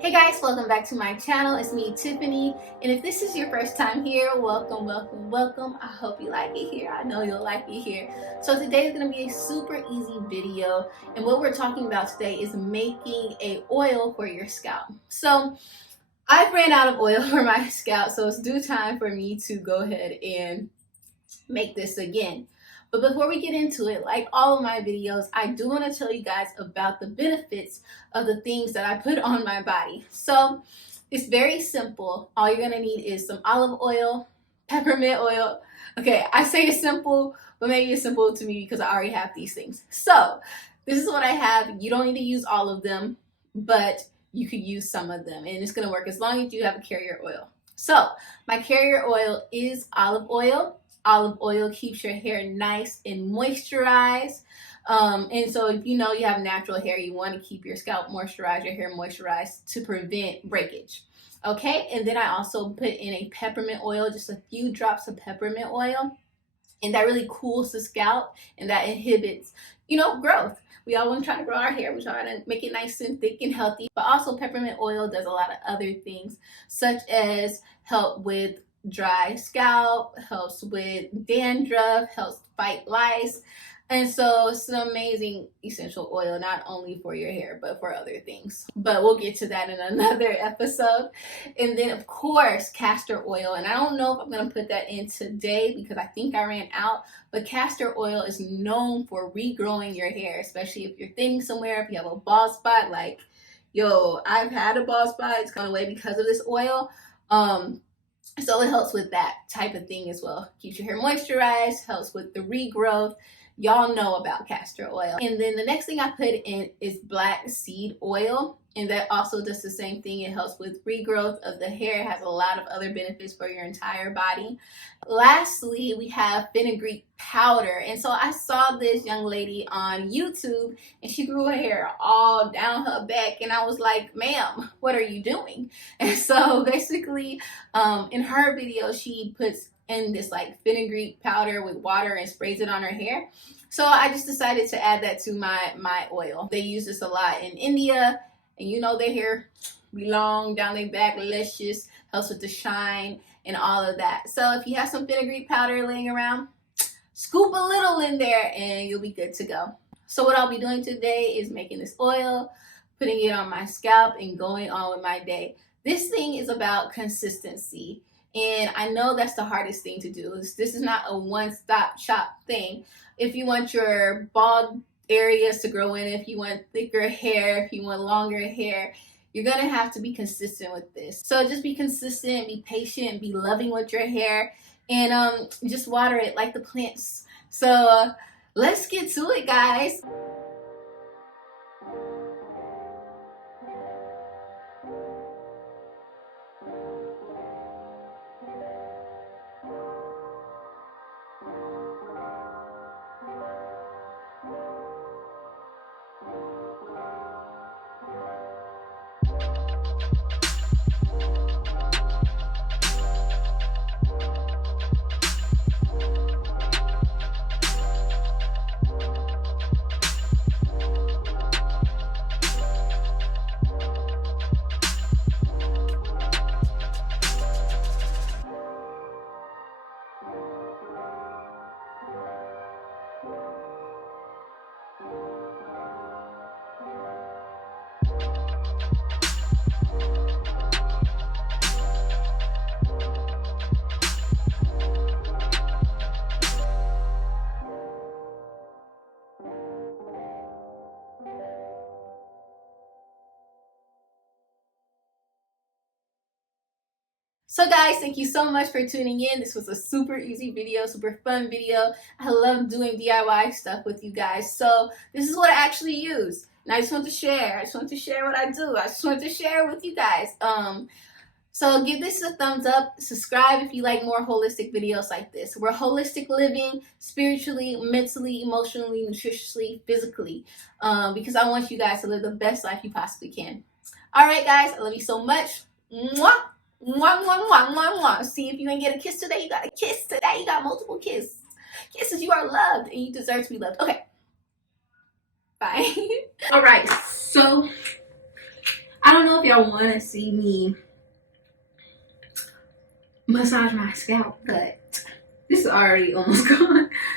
Hey guys, welcome back to my channel. It's me, Tiffany, and if this is your first time here, welcome, welcome, welcome. I hope you like it here. I know you'll like it here. So today is going to be a super easy video, and what we're talking about today is making a oil for your scalp. So I've ran out of oil for my scalp, so it's due time for me to go ahead and make this again. But before we get into it, like all of my videos, I do want to tell you guys about the benefits of the things that I put on my body. So it's very simple. All you're going to need is some olive oil, peppermint oil. Okay, I say it's simple, but maybe it's simple to me because I already have these things. So this is what I have. You don't need to use all of them, but you could use some of them, and it's going to work as long as you have a carrier oil. So my carrier oil is olive oil. Olive oil keeps your hair nice and moisturized. And so if you know you have natural hair, you want to keep your scalp moisturized, your hair moisturized to prevent breakage. Okay, and then I also put in a peppermint oil, just a few drops of peppermint oil. And that really cools the scalp and that inhibits, growth. We all want to try to grow our hair. We try to make it nice and thick and healthy. But also peppermint oil does a lot of other things, such as help with dry scalp, helps with dandruff, helps fight lice. And so it's an amazing essential oil, not only for your hair, but for other things. But we'll get to that in another episode. And then, of course, castor oil. And I don't know if I'm going to put that in today because I think I ran out. But castor oil is known for regrowing your hair, especially if you're thinning somewhere, if you have a bald spot. Like, I've had a bald spot. It's gone away because of this oil. So it helps with that type of thing as well. Keeps your hair moisturized, helps with the regrowth. Y'all know about castor oil. And then the next thing I put in is black seed oil. And that also does the same thing. It helps with regrowth of the hair. It has a lot of other benefits for your entire body. Lastly, we have fenugreek powder. And so I saw this young lady on YouTube and she grew her hair all down her back. And I was like, ma'am, what are you doing? And so basically in her video, she puts in this like fenugreek powder with water and sprays it on her hair. So I just decided to add that to my oil. They use this a lot in India, and their hair be long down their back, luscious, helps with the shine and all of that. So if you have some fenugreek powder laying around, scoop a little in there and you'll be good to go. So what I'll be doing today is making this oil, putting it on my scalp, and going on with my day. This thing is about consistency. And I know that's the hardest thing to do. This is not a one-stop shop thing. If you want your bald areas to grow in, if you want thicker hair, if you want longer hair, you're going to have to be consistent with this. So just be consistent, be patient, be loving with your hair, and just water it like the plants. So let's get to it, guys. So guys, thank you so much for tuning in. This was a super easy video, super fun video. I love doing DIY stuff with you guys. So this is what I actually use. And I just want to share. I just want to share what I do. I just want to share with you guys. So give this a thumbs up. Subscribe if you like more holistic videos like this. We're holistic living, spiritually, mentally, emotionally, nutritiously, physically. Because I want you guys to live the best life you possibly can. All right, guys. I love you so much. Mwah! Mwah, mwah, mwah, mwah, mwah. See, if you ain't get a kiss today, you got a kiss today. You got multiple kisses. You are loved and you deserve to be loved. Okay. Bye. All right. So I don't know if y'all want to see me massage my scalp, but this is already almost gone.